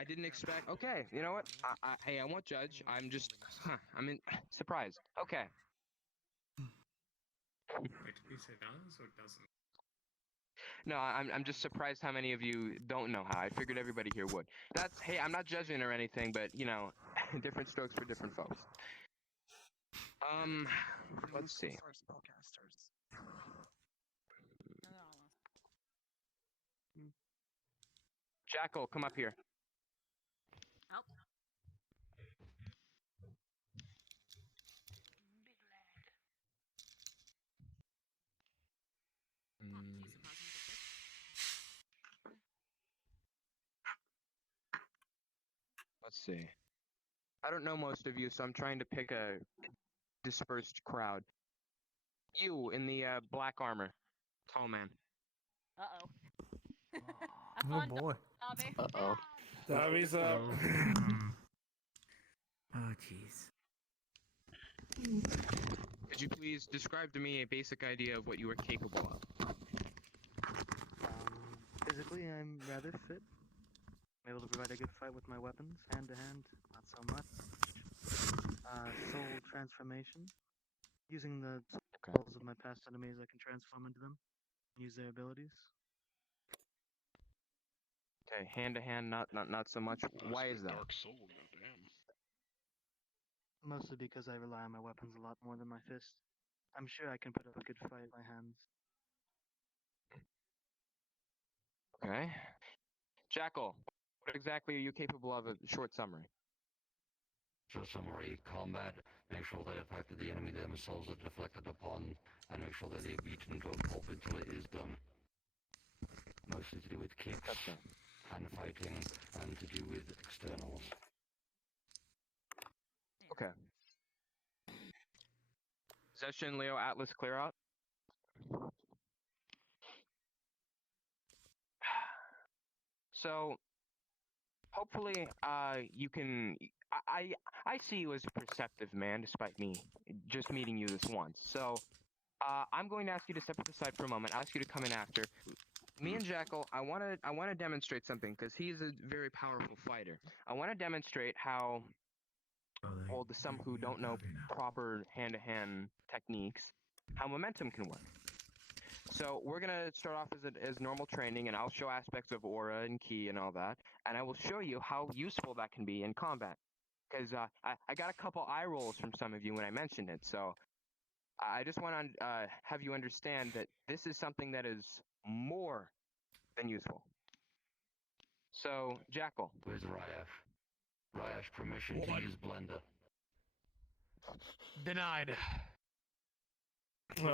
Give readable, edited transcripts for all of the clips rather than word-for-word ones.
I didn't expect. Okay, you know what? Hey, I won't judge. I'm just, surprised. Okay. Wait, did he say does or doesn't? No, I'm just surprised how many of you don't know how. I figured everybody here would. Hey, I'm not judging or anything, but you know, different strokes for different folks. Let's see. Jackal, come up here. Oh. Big lad. Let's see. I don't know most of you, so I'm trying to pick a dispersed crowd. You in the black armor, tall man. Uh-oh. Oh boy. Dobby. Uh-oh. Dobby's up. Oh jeez. Could you please describe to me a basic idea of what you are capable of? Physically, I'm rather fit. I'm able to provide a good fight with my weapons, hand to hand, not so much. Soul transformation. Using the souls of my past enemies, I can transform into them, use their abilities. Okay, hand to hand, not so much. Why is that? Dark soul, goddamn. Mostly because I rely on my weapons a lot more than my fist. I'm sure I can put up a good fight with my hands. Okay. Jackal, what exactly are you capable of? A short summary. So summary, combat, make sure that the fact that the enemy themselves are deflected upon, and make sure that they're beaten to a pulp until it is done. Mostly to do with kicks, hand fighting, and to do with externals. Okay. Possession, Leo, Atlas, clear out. So, hopefully, you can. I see you as a perceptive man, despite me just meeting you this once. So, I'm going to ask you to step aside for a moment. Ask you to come in after. Me and Jackal, I want to demonstrate something because he's a very powerful fighter. I want to demonstrate how, well, to some who don't know proper hand-to-hand techniques, how momentum can work. So we're gonna start off as normal training, and I'll show aspects of aura and ki and all that, and I will show you how useful that can be in combat. Because I got a couple eye rolls from some of you when I mentioned it, so I just want to have you understand that this is something that is more than useful. So, Jackal. Where's Ryash? Ryash, permission to use blender. Denied. Too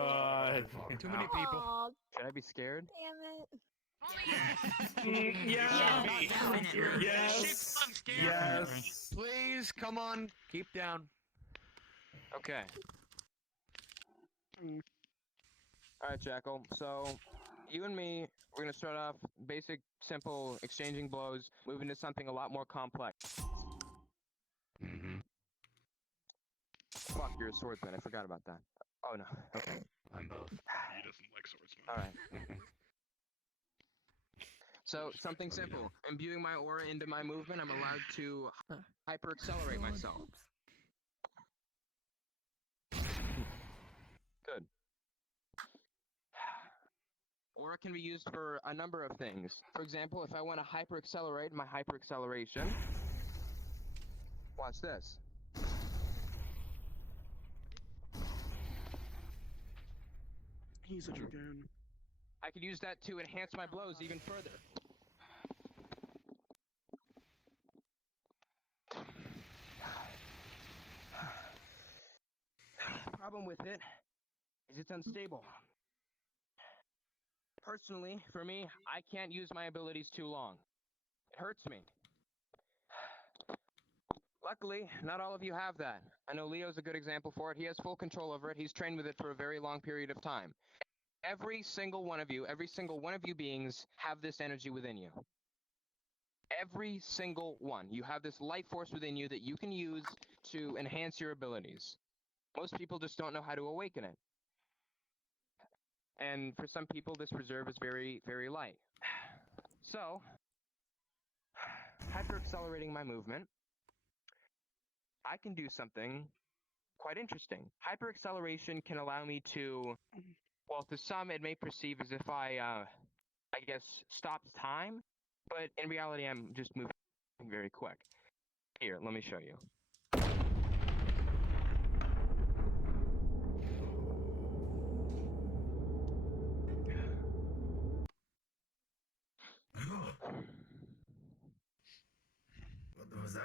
many people. Aw, Should I be scared? damn it. Yes. Please, come on, keep down. Okay. Alright, Jackal. So, you and me, we're gonna start off basic, simple, exchanging blows, moving to something a lot more complex. Mm-hmm. Fuck, you're a swordsman. I forgot about that. Oh, no. Okay. I'm both. He doesn't like swordsmen. Alright. So, something simple. Imbuing my aura into my movement, I'm allowed to hyper-accelerate myself. Good. Aura can be used for a number of things. For example, if I want to hyper-accelerate my hyper-acceleration, watch this. He's a dragoon. I could use that to enhance my blows even further. Problem with it is it's unstable. Personally, for me, I can't use my abilities too long. It hurts me. Luckily, not all of you have that. I know Leo's a good example for it. He has full control over it. He's trained with it for a very long period of time. Every single one of you beings have this energy within you. Every single one. You have this life force within you that you can use to enhance your abilities. Most people just don't know how to awaken it. And for some people, this reserve is very, very light. So, hyper-accelerating my movement, I can do something quite interesting. Hyper-acceleration can allow me to, well, to some it may perceive as if I guess, stopped time, but in reality I'm just moving very quick. Here, let me show you. What was that?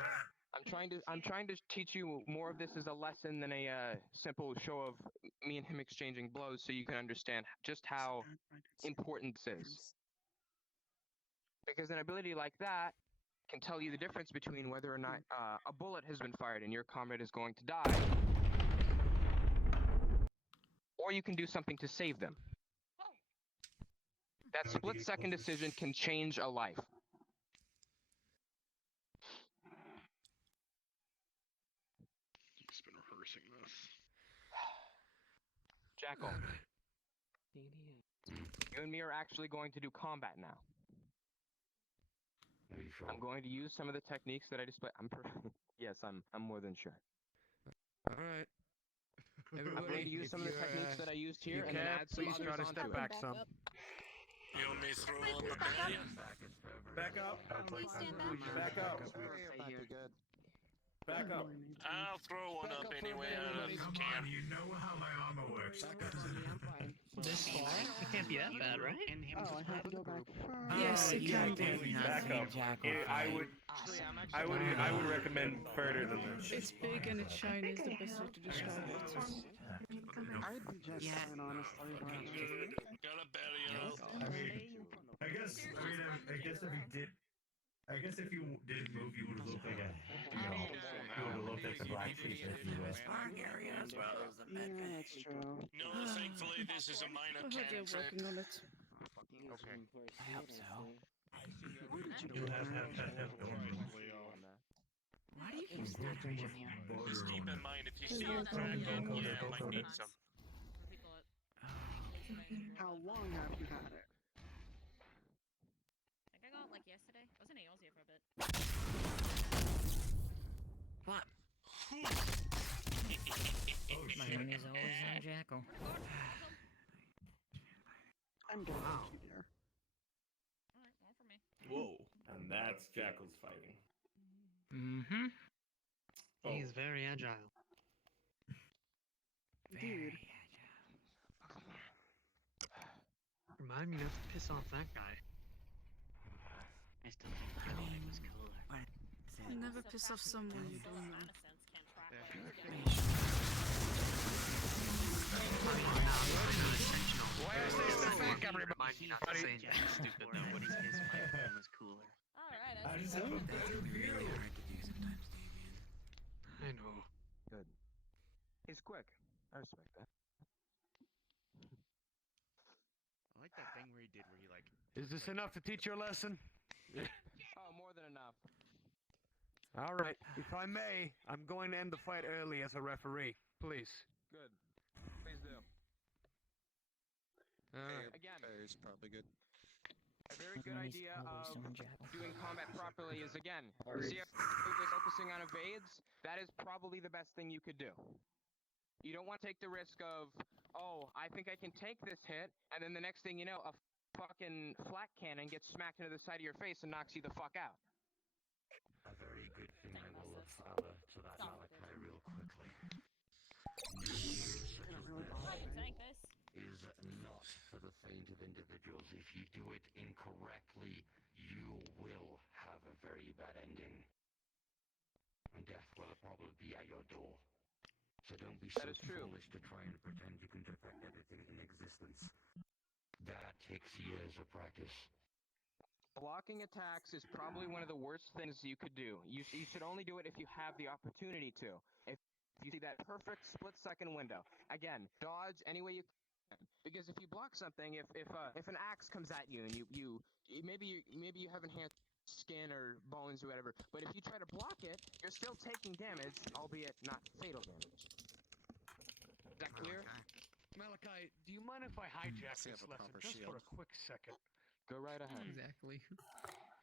I'm trying to teach you more of this as a lesson than a simple show of me and him exchanging blows, so you can understand just how important this is. Because an ability like that can tell you the difference between whether or not a bullet has been fired and your comrade is going to die, or you can do something to save them. That split-second decision can change a life. He's been rehearsing this. Jackal, you and me are actually going to do combat now. Are you sure? I'm going to use some of the techniques that I displayed. Yes, I'm more than sure. Alright. I'm going to Everybody, use some of the techniques that I used here, you and then can, add some please others try to onto step it. back some. You want me to throw on the belly? Back up. Please stand back. Back up. Back up. I'll throw one up anyway out of Come camp. on, you know how my armor works. This far? It can't be that bad, right? Oh, I have to go back. Yes, it can be. Back up. I would recommend further than this. It's big and it's shiny is the best way to describe it. I'd be just fine, honestly. Got a belly out. I guess if you didn't move, you would have looked like a, you would have looked like a black sheep if you were. Yeah, that's true. No, thankfully this is a minor I heard you're cantrip. working on it. Okay. I hope so. You have Why do you keep stuttering in here? Just keep in mind if you see Yeah, a dragon, yeah, might need some. How long have you had it? I think I got it like yesterday. I was in AO's here for a bit. What? My name is always on Jackal. I'm going to keep here. Alright, more for me. Whoa. And that's Jackal's fighting. Mm-hmm. Oh. He's very agile. Dude. Remind me not to piss off that guy. I still think the Kelly was cooler. Never piss off someone you don't know. Why is this the fake everybody? Remind me not to say anything stupid though. What is his microphone was cooler. Alright, I just have a better view. I know. Good. He's quick. I respect that. I like that thing where he did where he like. Is this enough to teach you a lesson? Oh, more than enough. Alright, if I may, I'm going to end the fight early as a referee. Please. Good. Please do. Again, Is probably good. a very good idea of doing combat properly is, again, see how we're focusing on evades? That is probably the best thing you could do. You don't want to take the risk of, oh, I think I can take this hit, and then the next thing you know, a fucking flak cannon gets smacked into the side of your face and knocks you the fuck out. A very good thing I will have father to that Malachi real quickly. Tank this. Is not for the faint of individuals. If you do it incorrectly, you will have a very bad ending. And death will probably be at your door. So don't be so foolish to try and pretend you can defect everything in existence. That takes years of practice. Blocking attacks is probably one of the worst things you could do. You should only do it if you have the opportunity to. If you see that perfect split-second window. Again, dodge any way you can. Because if you block something, if an axe comes at you and you maybe you have enhanced skin or bones or whatever, but if you try to block it, you're still taking damage, albeit not fatal damage. Is that clear? Malachi, do you mind if I hijack this lesson just for a quick second? Go right ahead. Exactly.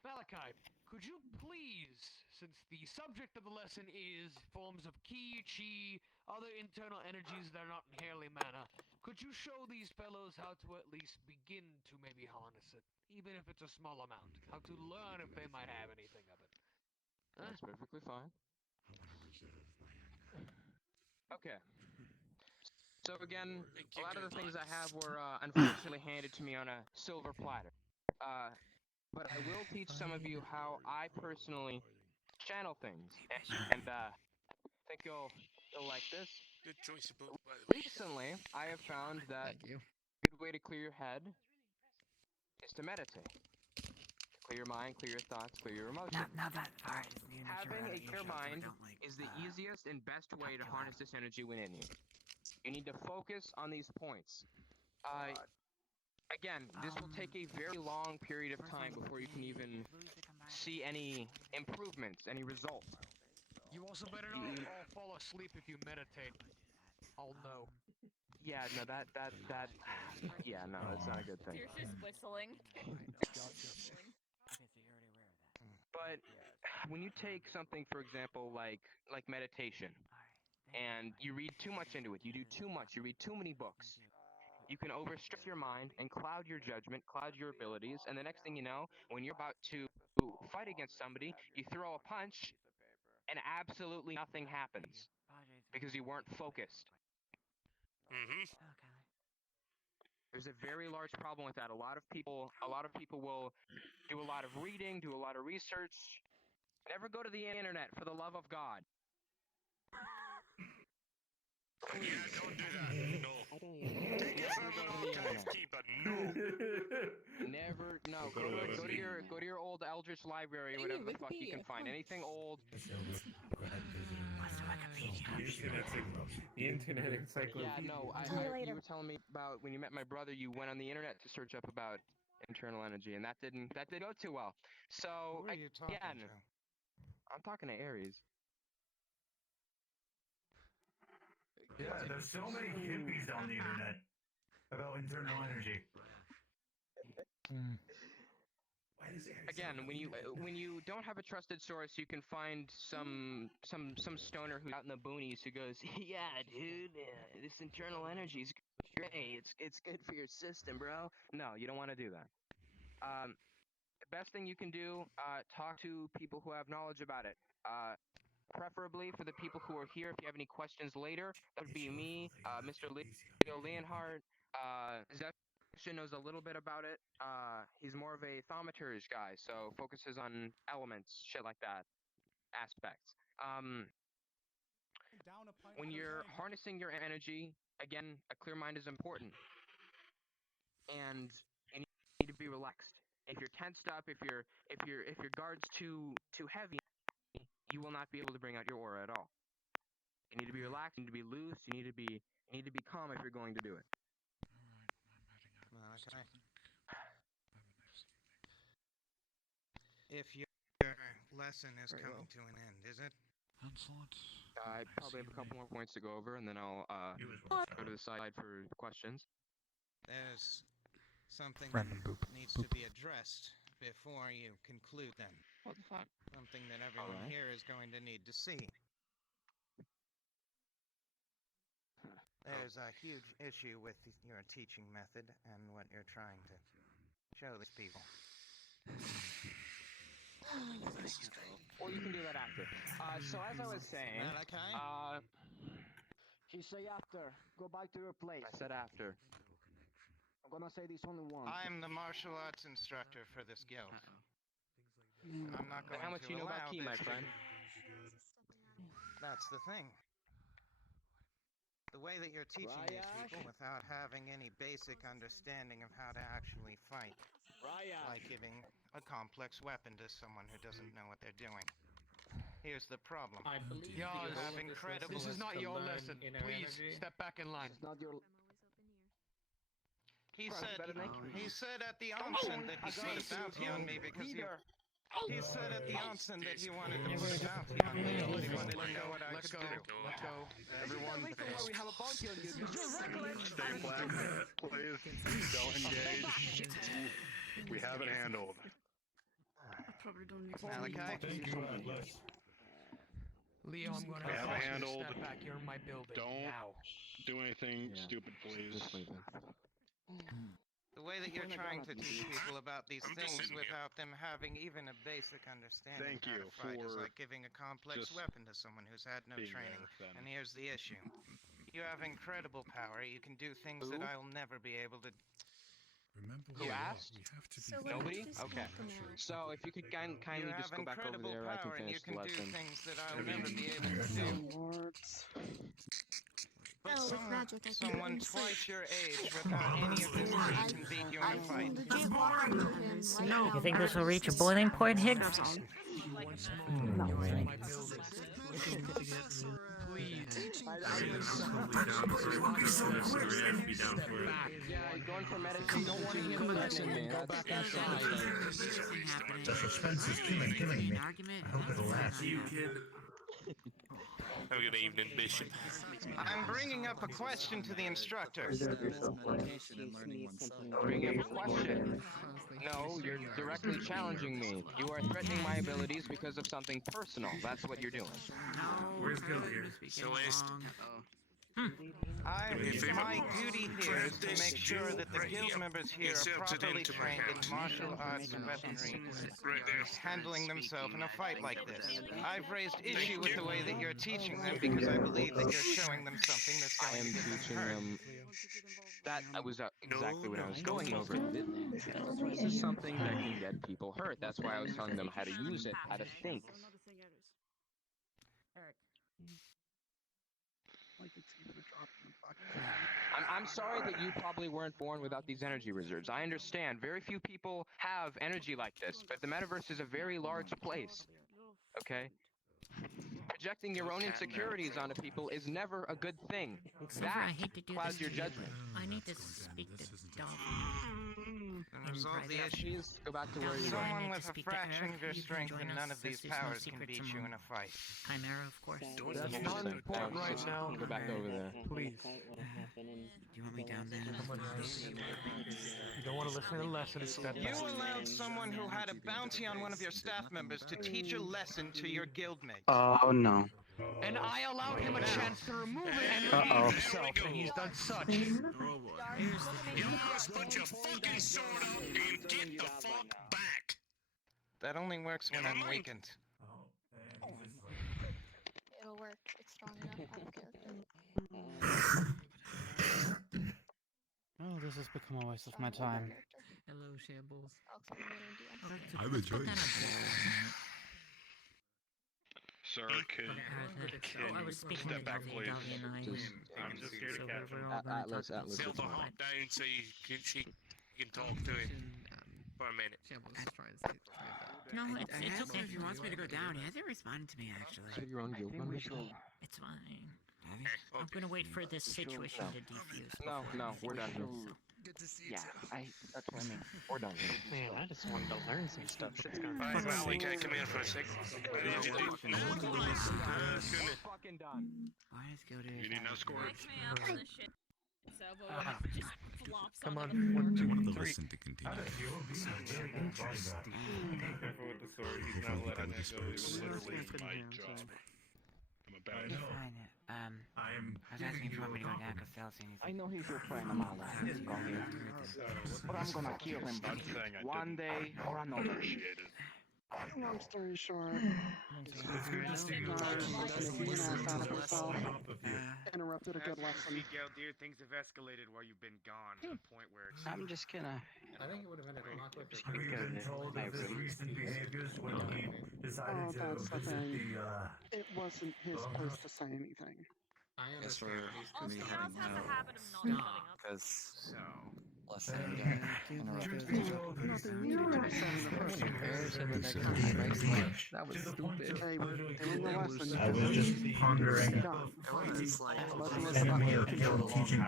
Malachi, could you please since the subject of the lesson is forms of ki, chi, other internal energies that are not inherently mana, could you show these fellows how to at least begin to maybe harness it, even if it's a small amount? How to learn if they might have anything of it? That's perfectly fine. Okay. So again, a lot of the things I have were unfortunately handed to me on a silver platter. But I will teach some of you how I personally channel things, and I think you'll like this. Good choice of book, by the way. Recently, I have found that Thank you. a good way to clear your head is to meditate. To clear your mind, clear your thoughts, clear your emotions. Not that far. Just need to make sure Having that a clear earshot so I mind don't, like, is the easiest and best way to too harness loud. this energy within you. You need to focus on these points. Again, this will take a very long period of time before you can even see any improvements, any results. You also better not all fall asleep if you meditate. I'll know. Yeah, no, yeah, no, that's not a good thing. You're just whistling. But when you take something, for example, like meditation, and you read too much into it, you do too much, you read too many books, you can overstress your mind and cloud your judgment, cloud your abilities, and the next thing you know, when you're about to fight against somebody, you throw a punch, and absolutely nothing happens because you weren't focused. Mm-hmm. There's a very large problem with that. A lot of people will do a lot of reading, do a lot of research. Never go to the internet, for the love of God. Yeah, don't do that. No. Take it from an archive keeper. No. Never, no. Go to your old Eldritch library, or whatever the fuck you can find. Anything old. The internet encyclopedia. Yeah, no. You were telling me about when you met my brother. You went on the internet to search up about internal energy, and that didn't go too well. So Who are you talking again, to? I'm talking to Aries. Yeah, there's so many hippies on the internet about internal energy. Again, when you don't have a trusted source, you can find some stoner who's out in the boonies who goes, yeah, dude, this internal energy is great. It's good for your system, bro. No, you don't want to do that. The best thing you can do, talk to people who have knowledge about it. Preferably for the people who are here. If you have any questions later, that would be me, Mr. Leo Leonhardt. Zeption knows a little bit about it. He's more of a thaumaturge guy, so focuses on elements, shit like that, aspects. When you're harnessing your energy, again, a clear mind is important, and you need to be relaxed. If you're tensed up, if your guard's too heavy, you will not be able to bring out your aura at all. You need to be relaxed, you need to be loose, you need to be calm if you're going to do it. Okay. If your lesson is coming to an end, is it? I probably have a couple more points to go over, and then I'll go to the side for questions. There's something that needs to be addressed before you conclude then. What the fuck? Something that everyone here is going to need to see. There's a huge issue with your teaching method and what you're trying to show these people. Or you can do that after. So as I was saying, He say after. Go back to your place. I said after. I'm gonna say this only once. I'm the martial arts instructor for this guild. I'm not going How much to you know about allow Ki, my this to- friend? That's the thing. The way that you're teaching these people without having any basic understanding of how to actually fight. Like giving a complex weapon to someone who doesn't know what they're doing. Here's the problem. I believe you Yaz, have incredible. This is not to your learn lesson. inner Please energy. step back in line. It's not your. He Bro, said. better than- He said at the onset that he put a bounty on me because he. He said at the onset that he wanted to put a bounty on me. He wanted to know what I Let's could go. do. Let's go. Everyone, We have a bounty on you. You're reckless. Stay black, please. Don't engage. We have it handled. probably don't need to Malachi? Thank you, Les. Leo, I'm gonna Have have to handled. step back. You're in my building Don't now. do anything Yeah. stupid, please. Just leave it. The way that you're trying to teach people about these I'm just things sitting here. without them having even a basic understanding Thank of how you to fight is for like giving a complex just weapon to someone who's had no being training. there, then. And here's the issue. You have incredible power. You can do things that Who? I'll never be able to. Remember Who asked? we have to be So Nobody? this Okay. happen now? So if you could kindly You just have go back over incredible there, I can power, and you finish the can do lesson. things that I'll never be able to do. But No, with someone, magic, I can someone even see. twice your age without any of this can beat you in I a can fight. legit walk into him right now. You think this will reach a boiling point, Higgs? Yeah, going for medicine. Don't want to hear the lesson, man. That's inside. The suspense is killing me. I hope it'll last. You kid. Have a good evening, Bishop. I'm bringing up a question to the instructor. Bring up a question. No, you're directly challenging me. You are threatening my abilities because of something personal. That's what you're doing. Where's Gil here? Celeste. My duty here is to make sure that the guild members here are properly trained in martial arts and weaponry, Right there. handling themselves in a fight like this. I've raised issue with the way that you're teaching them because I believe that you're showing them something that's I going am to get them teaching hurt. them. That was exactly what I was no, going over. This is something that can get people hurt. That's why I was telling them how to use it, how to think. I'm sorry that you probably weren't born without these energy reserves. I understand. Very few people have energy like this, but the metaverse is a very large place. Okay? Projecting your own insecurities onto people is never a good thing. Silver, That I hate to do clouds this your to you, judgment. but I need to speak to Dolphin. And resolve the issue. Please go back to where you were. Someone with a fraction of your strength and none of these powers can beat you in a fight. Chimera, of course. That's not important right now. Go back over there. Please. Do you want me down there? You don't want to listen to the lesson, step You back. allowed someone who had a bounty on one of your staff members to teach a lesson to your guildmates. Oh no. And I allowed him a chance to remove it and Uh-oh. redeem himself, and he's done such. You must put your fucking sword up and get the fuck back. That only works when I'm weakened. It'll work. It's strong enough out of character. Oh, this has become a waste of my time. Hello, Shambles. I'm enjoying it. Sir, could I was speaking step to back, Dolphin, please? Dolphin and I. I'm just here to catch him. Atlas, Tell Atlas. her to hop down so she can talk to him for a minute. No, it's okay. If he wants me to go down, he hasn't responded to me actually. Have your own guild members? It's fine. I'm gonna wait for this situation to defuse. No, we're done here. Good to see Yeah, That's what I mean. We're done here. Man, I just wanted to learn some stuff. Shit's gonna Alright, Valley, can I come in for a sec? Fucking done. Why is Gilder? You need no score. Makes me out on this shit. So, just flops Come on. on. the floor. Do you want the lesson to continue? Careful with the sword. He's not letting that go. It's literally my job. I'm a bad dog. I am. I was asking if you want me to go down because Celsius. I know he's your friend, Amala. But I'm gonna kill him Not saying I one day didn't or another. appreciate it. Long story short, interrupted a good lesson. Dear, things have escalated while you've been gone to the point where it's... I'm just gonna. I think it would have been a lot quicker. We were told of his recent behaviors when he decided to That's the visit thing. the. It wasn't his place to say anything. I understand. Also, Miles has a habit of not shutting up. Because. So... Nothing Nothing new to be said in the first That was stupid. Hey, we're doing the lesson. I was just pondering. Enemy of the guild teaching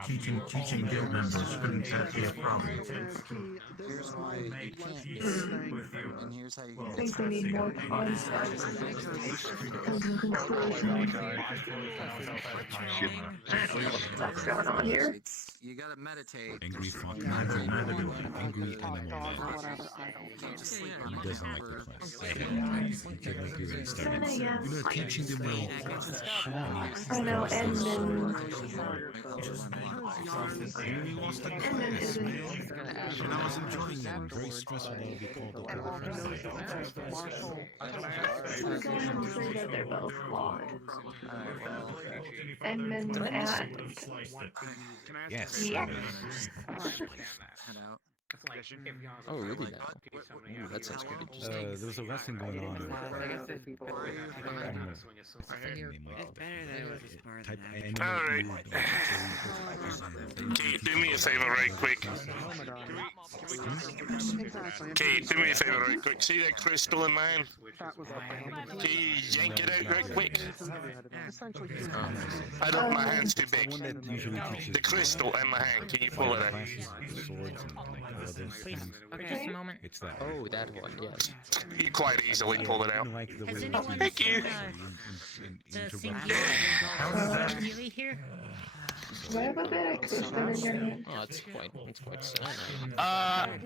guild members couldn't that be a problem? Here's my Make peace with you. and here's how you I get think we need more What's going on here? You gotta meditate. Angry fuck. angry and I'm Dog or mad. whatever. I don't know. He doesn't like the class. He came up here and started, you're not teaching them well. I know, and then And we lost the class, man. And I was enjoying it. Very stressful that would be called up. I'm sure that they're both flawed. And then Yes. yeah. Oh, really now? Ooh, that sounds quite interesting. There was a lesson going on. I don't know. Alright. Kate, do me a favor right quick. Kate, do me a favor right quick. See that crystal in mine? Can you yank it out right quick? I don't, my hand's too big. The crystal in my hand, can you pull it out? Please, okay, just a moment. It's that. Oh, that one, yes. You quite easily pull it out. Has anyone Thank you. the singular Healy here? Why have a bit of cushion in your hand? Oh, it's quite sad.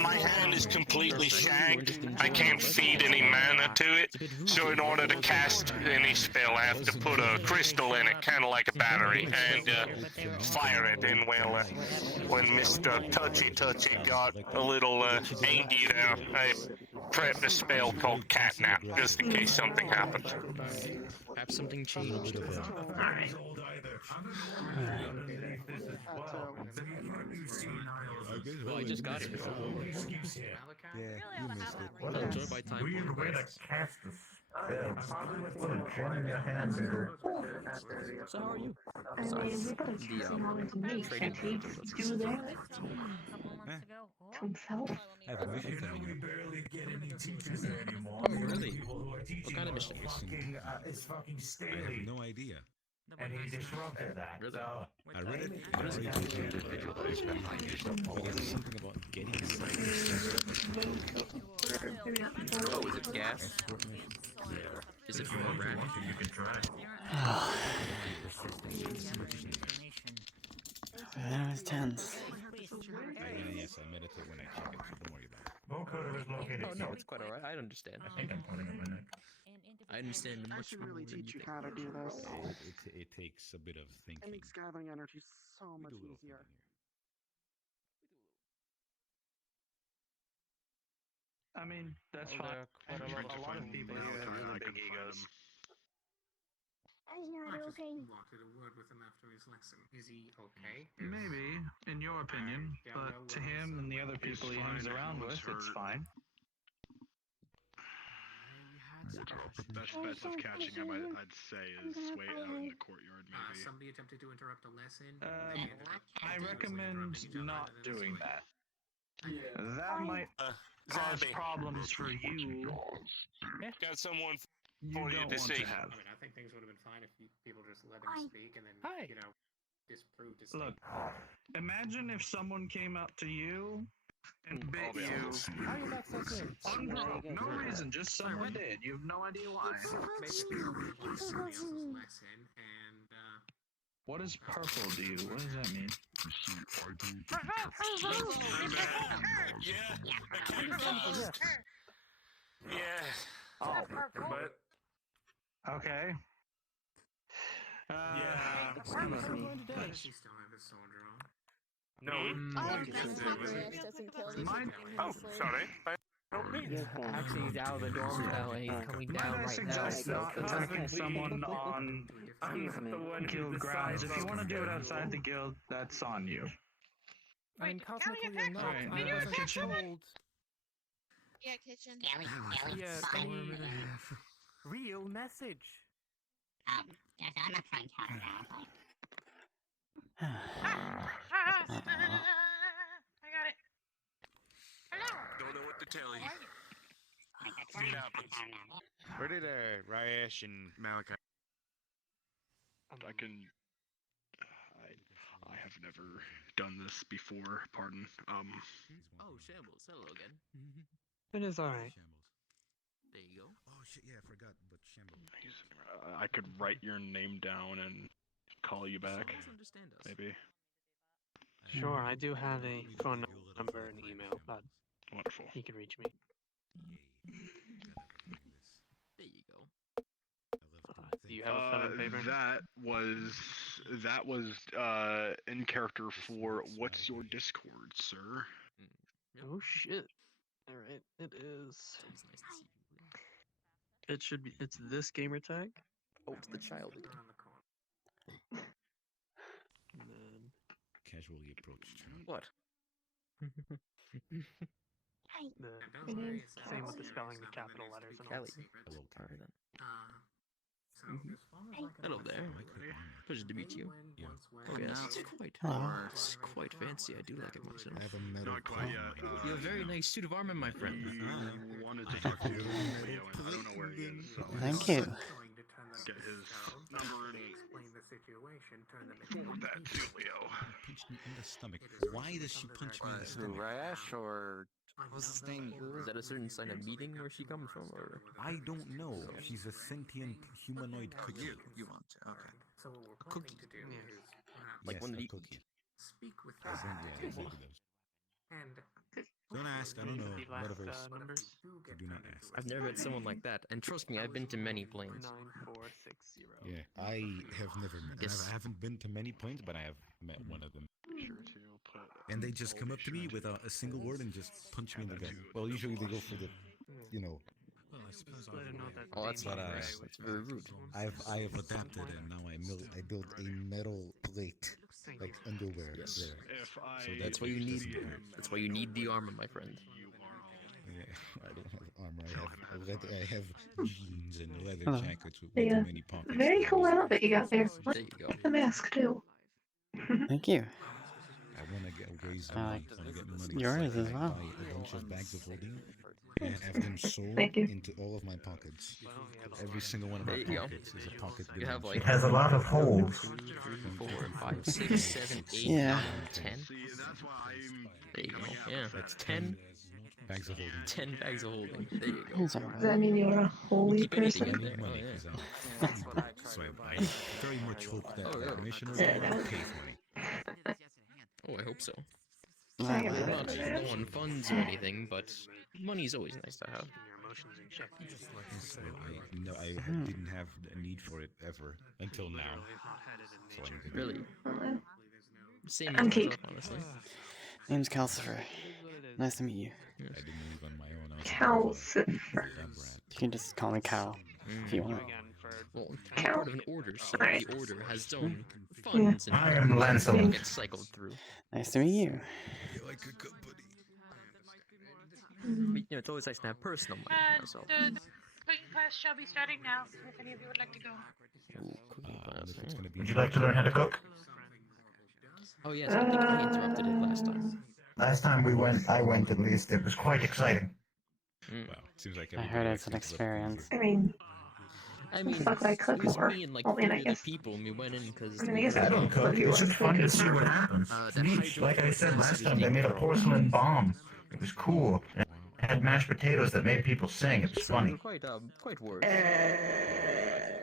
My hand is completely shagged. I can't feed any mana to it. So in order to cast any spell, I have to put a crystal in it, kind of like a battery, and fire it. And well, when Mr. Touchy got a little angry there, I prepped a spell called Catnap, just in case something happened. Perhaps something changed. Alright. Well, I just got it. Yeah, you missed it. Well, enjoy my time. Weird way to cast a spell. Put a gem in your hand. So how are you? I mean, he put his knowledge in me. Can't he do that himself? I have a mission coming We up. barely get any teachers there anymore. Oh, really? What kind of mission? It's fucking I Staley. have no idea. And he disrupted that. Really? So, I read it. What is it? But it's something about getting Oh, is it gas? Is it more rat? you can try. That was tense. Yes, I meditate when I check it, so don't worry about it. Vocoder is located. Oh, no, it's quite alright. I understand. I think I'm putting him in it. I understand I much should more really than teach you you think. how to do this. It takes a bit of It thinking. makes gathering energy so much We do a little easier. I mean, that's fine. A lot of people here have really big egos. Wanted a word with him after his lesson. Is he okay? Maybe, in your opinion, but to him and the other people he hangs around with, it's fine. The best bets of catching him, I'd say, is way out in the courtyard, maybe. Somebody attempted to interrupt a lesson. I recommend not doing that. That might cause problems for you. Got someone You for you don't to want see. to have. I mean, I think things would have been fine if people just let him speak and then, disproved his Look, imagine if someone came up to you and bit you. How you not so good? Unprovoked, no reason, just someone did. You have no idea why. Basically, somebody else's lesson, and, What does purple do? What does that mean? Yeah. Oh, But okay. does he still have his soldier on? no. Oh, sorry. Actually, he's out of the dorm now and he's coming down Might I right suggest now. not attacking someone on guild grounds? If you want to do it outside the guild, that's on you. I mean, cosmically or not, Right, I wasn't kitchen. told. Yeah, kitchen. Yeah, any real message. I got it. Don't know what to tell you. Where did Ryesh and Malachi? I can. I have never done this before. Pardon. Oh, Shambles. Hello again. It is alright. There you go. Oh shit, yeah, I forgot. But Shambles. I could write your name down and call you back. Shambles understand us. Maybe. Sure, I do have a phone number and email. Wonderful. You can reach me. There you go. Do you have a pen and paper? That was in character for what's your Discord, sir? Oh shit. Alright, it is. It should be, it's this gamer tag. Oh, it's the child. And then... Casually approached. What? Same with the spelling, the capital letters and all. Kelly. Hello, Alright then. Hello there. Pleasure to meet you. Yeah. Oh yes, it's quite fancy. I do like it myself. I have a metal You have a very nice suit of armor, my friend. He wanted to talk to you. I don't know where he is. Thank you. Get his number and explain the situation. Turn them into that too, Leo. Punched me in the stomach. Why does she punch me in the stomach? Rash or what's this thing? Is that a certain sign of meeting where she comes from, or? I don't know. She's a sentient humanoid cookie. You want to? Okay. So what we're A cookie. planning to do is Like Yes, one that a you cookie. speak with Yeah, her. maybe those. And Don't ask. I don't know. The last, Whatever. numbers? Do not ask. I've never met someone like that, and trust me, I've been to many planes. 9460. Yeah, I have never met. Yes. I haven't been to many planes, but I have met one of them. Sure to put. And they just come up to me with a single word and just punch me in the gut. Well, usually they go for the, you know. Well, I suppose Let her know that Oh, that's But, not nice. That's very rude. I have adapted and now I build a metal plate like underwear Yes. there. If I So That's why you it need. doesn't hurt. That's why you need the armor, my friend. Yeah, I don't have armor. I have jeans and leather Hello. jackets with way Yeah. too many pockets. Very cool outfit you got there. There you go. The mask too. Thank you. I want to raise I money. like I want to get money. yours so I as well. buy a bunch of bags of holding and have them sold Thank you. into all of my pockets. Every single one of my There you go. pockets is a pocket. You have like. It has a lot of holes. 2, 3, 4, 5, 6, 7, 8, Yeah. 9, 10. see, that's why I'm. There you go. Yeah, That's 10 bags of holding. 10 bags of holding. There you go. That's Does alright. that mean you're a holy Keep anything person? in I there. need money Oh, because yeah. I'm broke, so I very much hope that Oh, the yeah. commissioner Yeah, will that- pay for me. Oh, I hope so. That Sorry way. about Not that. low on funds or anything, but money's always nice to have. your emotions in check. So I didn't have a need for it ever until now. So I need to- Really. Well, Same I'm as Kate. myself, honestly. Name's Calcifer. Nice to meet you. I didn't leave on my own. I was Calcifer. a dumb rat. You can just call me Cal if you want. Well, I'm part of an order, so Right. the order has its own funds and I am Lancelot. gets cycled through. Nice to meet you. You like a company. But, you know, it's always nice to have personal money for myself. The cooking class shall be starting now, if any of you would like to go. Ooh, cooking class. If it's gonna be Would you like to learn how to cook? Oh yes, I think I interrupted it last time. Last time I went at least. It was quite exciting. Mm. Well, it seems like I heard it's an experience. I mean, I mean, fuck would I cook it was more? me and like Well, I mean, 3 I other guess- people, and we went in because. I mean, I guess I don't cook. It's just fun to see what happens. It's neat. Like I said last time, they made a porcelain bomb. It was cool. It had mashed potatoes that made people sing. It was funny. Quite worse.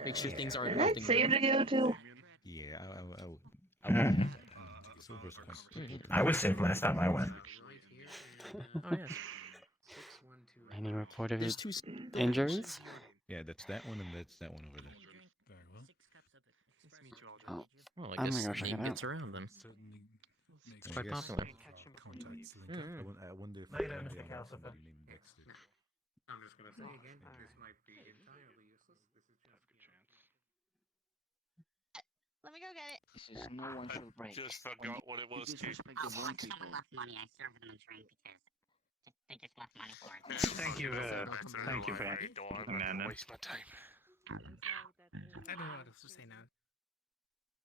Make sure things aren't I'd melting. save to go too. Yeah, I was safe last time I went. Oh yeah. Any report of There's your 2 injuries? Yeah, that's that one and that's that one over there. Very well. Oh, well, I I'm guess gonna go check name it out. gets around then. It's quite I guess- popular. Contacts link Mm. up. I wonder if Later, yeah, Mr. Calcifer. somebody named Dexter. I'm just gonna say again, this might be entirely useless. This is just a chance. Let me go get it. This is no one shall break. Just forgot what it was. Disrespect the wrong people. money, I serve them a drink because they just left money for it. Thank you for that. Waste my time. I don't know what else to say now.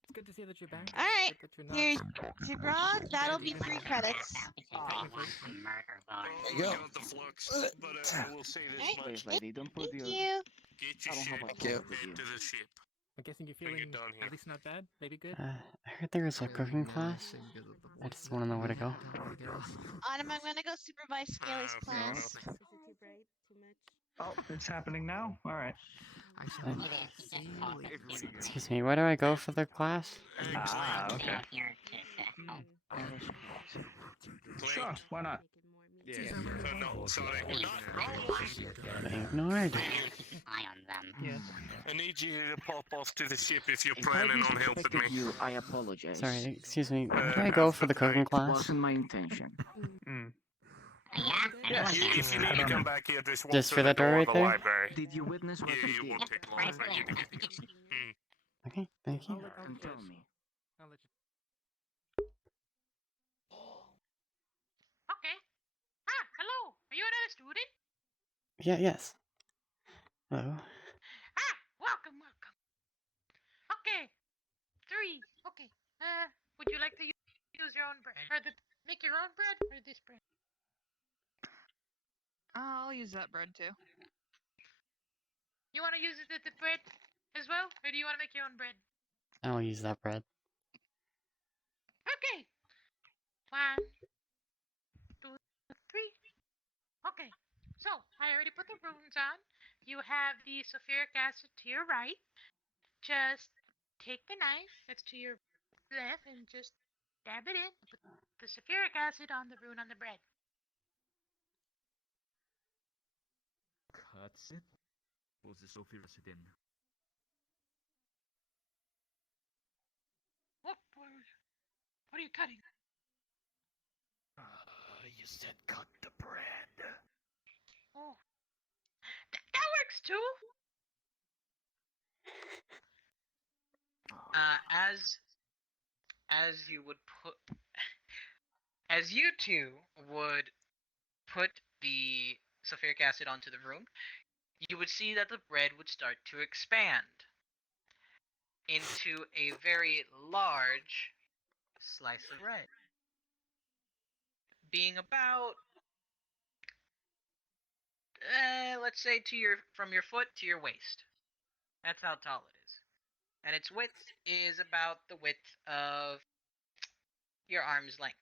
It's good to see that you're back. All right, Good that you're not- here's Tibron. That'll be 3 credits. Murder lord. We got the flux, but I will say this Hey, much. lady, don't put Thank your... you. Get your I don't shit have a back problem with you. to the ship. I'm guessing you're Bring it feeling down here. at least not bad. Maybe good. I heard there was a cooking class. I just want to know where to go. Autumn, I'm gonna go supervise Scaly's class. Oh, it's happening now? Alright. Excuse me, where do I go for the class? Ah, okay. Sure, why not? Yeah. No, sorry. Ignored. Eye on them. Yes. I need you to pop off to the ship if you're planning on helping me. I apologize. Sorry, excuse me. Where do I go for the cooking class? Wasn't my intention. Yeah. If you need to come back here, just walk Just through for the that door door of right the there? library. Did you witness what Yeah, they it did? won't take long for you to get here. Okay, thank you. And tell me. I'll let you. Okay. Ah, hello. Are you another student? Yeah, yes. Hello. Ah, welcome. Okay. 3. Okay. Would you like to use your own bread? Or make your own bread? Or this bread? I'll use that bread too. You want to use the bread as well? Or do you want to make your own bread? I'll use that bread. Okay. 1, 2, 3. Okay. So, I already put the runes on. You have the sulfuric acid to your right. Just take the knife that's to your left and just dab it in. Put the sulfuric acid on the rune on the bread. Cuts it. Pulls the sulfuric acid in. What are you cutting? You said cut the bread. Oh. That works too! As you would put, as you two would put the sulfuric acid onto the rune, you would see that the bread would start to expand into a very large slice of bread, being about, let's say, from your foot to your waist. That's how tall it is, and its width is about the width of your arm's length.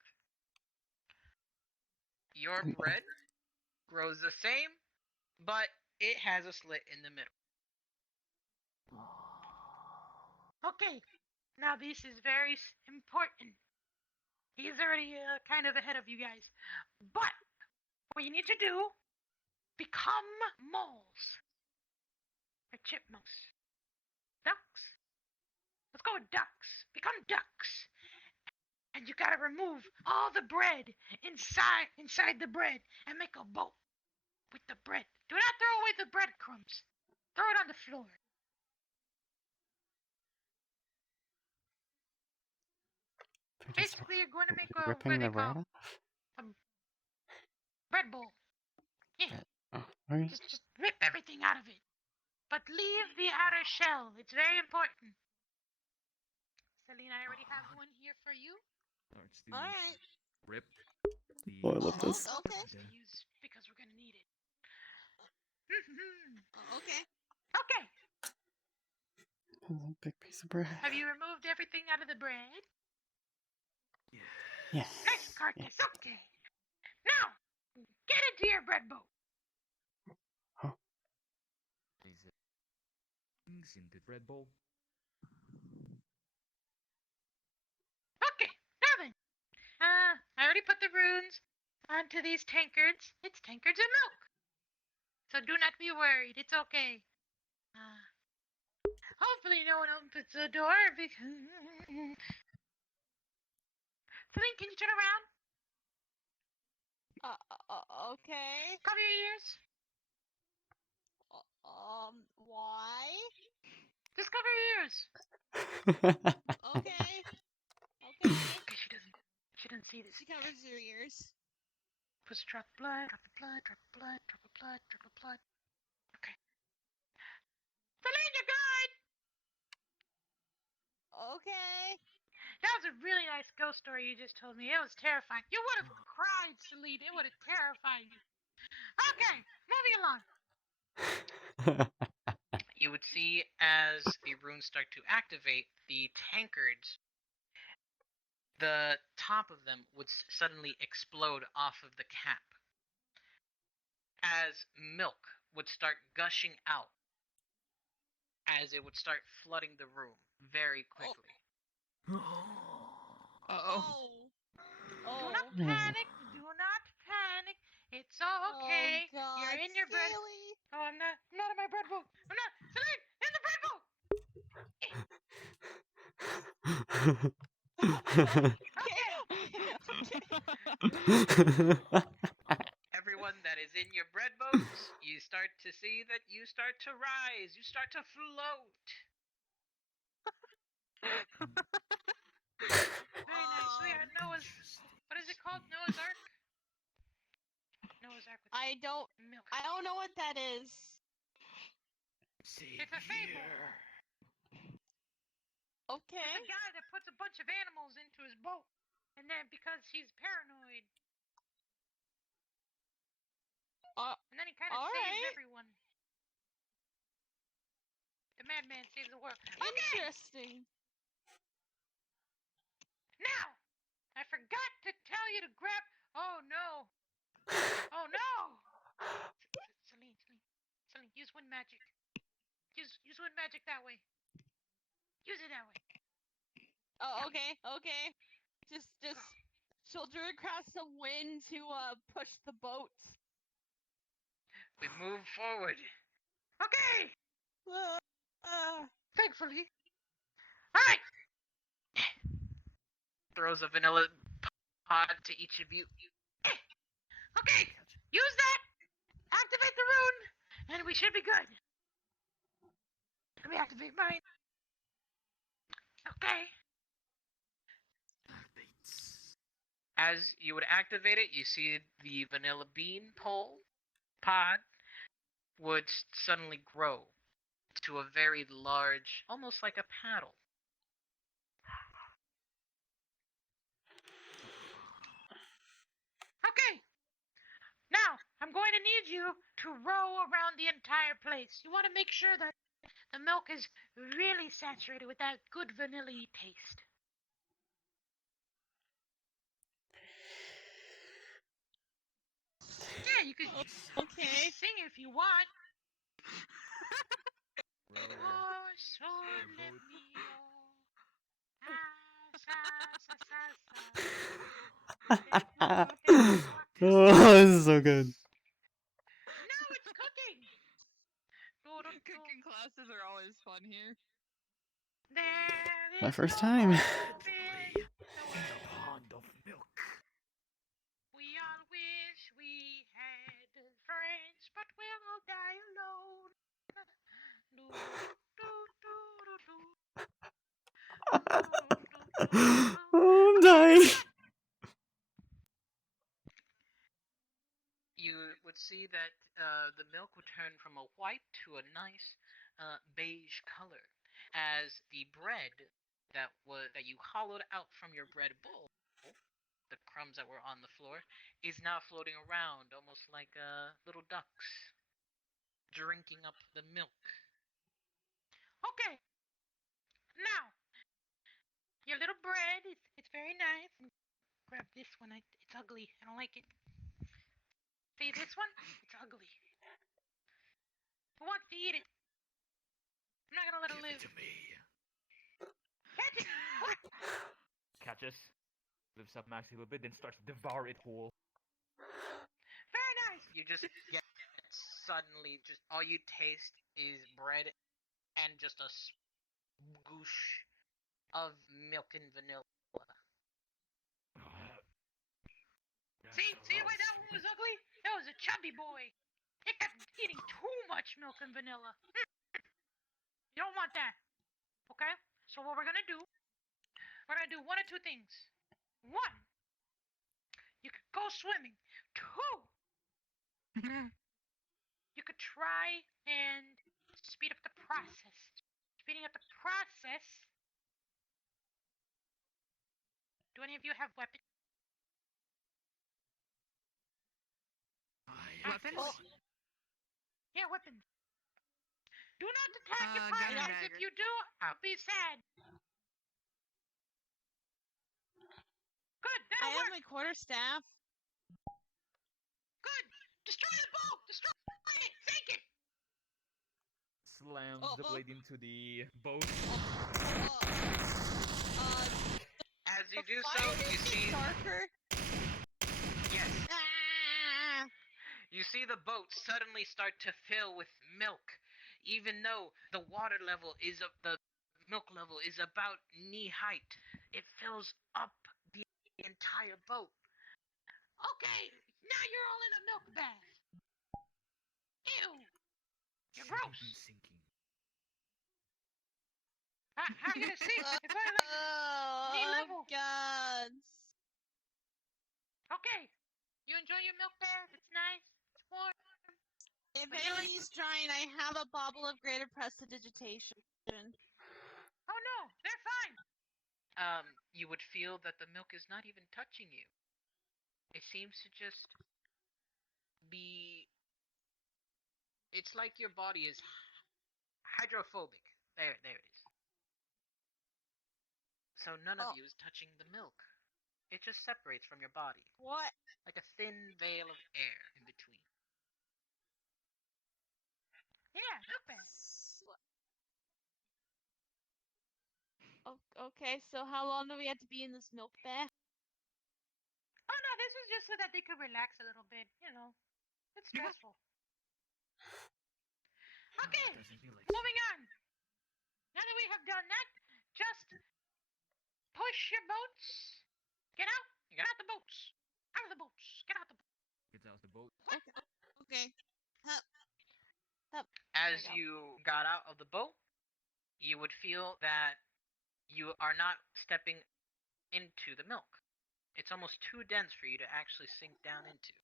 Your bread grows the same, but it has a slit in the middle. Okay. Now this is very important. He's already kind of ahead of you guys. But what you need to do, become moles. Or chipmunks. Ducks. Let's go with ducks. Become ducks. And you gotta remove all the bread inside the bread and make a boat with the bread. Do not throw away the breadcrumbs. Throw it on the floor. Basically, you're going to make a what Ripping they the bread call off? a bread bowl. Yeah. Oh, okay. Just rip everything out of it. But leave the outer shell. It's very important. Celine, I already have one here for you. Alright. Rip the. Oh, I love this. Okay. Use because we're gonna need it. Okay. Okay. A big piece of bread. Have you removed everything out of the bread? Yes. Nice carcass. Okay. Now, get into your bread boat. Things into bread bowl. Okay. Now then. I already put the runes onto these tankards. It's tankards of milk. So do not be worried. It's okay. Hopefully no one opens the door because... Celine, can you turn around? Okay. Cover your ears. Why? Just cover your ears. Okay. Okay. She doesn't see this. She covers her ears. Push drop of blood, drop of blood, drop of blood, drop of blood, drop of blood. Okay. Celine, you're good! Okay. That was a really nice ghost story you just told me. It was terrifying. You would have cried, Celine. It would have terrified you. Okay, moving along. You would see as the runes start to activate, the tankards, the top of them would suddenly explode off of the cap as milk would start gushing out, as it would start flooding the room very quickly. Oh. Do not panic. Do not panic. It's okay. Oh God, You're in your bread. Scaly. Oh, I'm not in my bread bowl. I'm not. Celine, in the bread bowl. Everyone that is in your bread boats, you start to see that you start to rise. You start to float. Very nice. We are Noah's. What is it called? Noah's Ark. Noah's Ark with milk. I don't know what that is. It's a fable. Okay. It's a guy that puts a bunch of animals into his boat, and then because he's paranoid, and then he kind of saves everyone. The madman saves the world. Okay. Interesting. Now, I forgot to tell you to grab. Oh no! Oh no! Celine, use wind magic. Use wind magic that way. Use it that way. Oh, okay. Just shoulder across the wind to push the boat. We move forward. Okay. Thankfully. All right. Throws a vanilla pod to each of you. Okay. Use that. Activate the rune, and we should be good. Let me activate mine. Okay. As you would activate it, you see the vanilla bean pod would suddenly grow to a very large, almost like a paddle. Okay. Now, I'm going to need you to row around the entire place. You want to make sure that the milk is really saturated with that good vanilla-y taste. Yeah, you could sing if you want. Oh, so let me Oh, this is so good. Now it's cooking. Cooking classes are always fun here. My first time. A pond of milk. We all wish we had friends, but we'll all die alone. Oh, I'm dying. You would see that the milk would turn from a white to a nice beige color, as the bread that you hollowed out from your bread bowl, the crumbs that were on the floor, is now floating around almost like little ducks, drinking up the milk. Okay. Now, your little bread, it's very nice. Grab this one. It's ugly. I don't like it. See this one? It's ugly. Who wants to eat it? I'm not gonna let it live. Give it to me. Catch it! What? Catches, lifts up Maxie a little bit, then starts to devour it whole. Very nice. You just get suddenly, just all you taste is bread and just a goosh of milk and vanilla. See why that one was ugly? That was a chubby boy. It got eating too much milk and vanilla. You don't want that. Okay? So what we're gonna do one of two things. One, you could go swimming. Two, you could try and speed up the process. Speeding up the process. Do any of you have weapons? Weapons? Yeah, weapons. Do not attack your partners. If you do, I'll be sad. Good, that'll work. I have my quarterstaff. Good. Destroy the boat. Destroy it. Sink it. Slams the blade into the boat. As you do so, you see darker. You see the boat suddenly start to fill with milk, even though the water level is the milk level is about knee height. It fills up the entire boat. Okay, now you're all in a milk bath. Ew, you're gross. How are you gonna see it? It's only like knee level. God. Okay, you enjoy your milk bath. It's nice. It's warm. If anybody's trying, I have a bottle of greater prestidigitation. Oh no, they're fine. You would feel that the milk is not even touching you. It seems to just be. It's like your body is hydrophobic. There it is. So none of you is touching the milk. It just separates from your body. What? Like a thin veil of air in between. Yeah, milk bath. Okay, so how long do we have to be in this milk bath? Oh no, this was just so that they could relax a little bit. You know, it's stressful. Okay, moving on. Now that we have done that, just push your boats. Get out. Get out the boats. Out of the boats. Get out the boats. Get out the boat. Okay. As you got out of the boat, you would feel that you are not stepping into the milk. It's almost too dense for you to actually sink down into.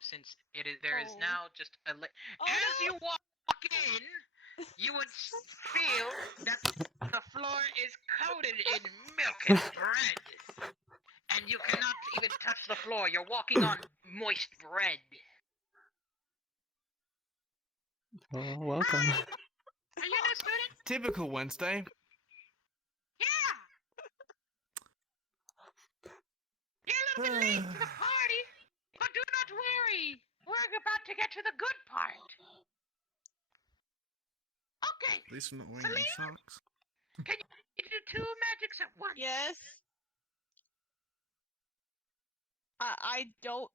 Since there is now just a as you walk in, you would feel that the floor is coated in milk and bread, and you cannot even touch the floor. You're walking on moist bread. Oh, welcome. Are you a new student? Typical Wednesday. Yeah. You're a little bit late to the party, but do not worry. We're about to get to the good part. Okay. At least I'm not wearing any socks. Can you do two magics at once? Yes. I don't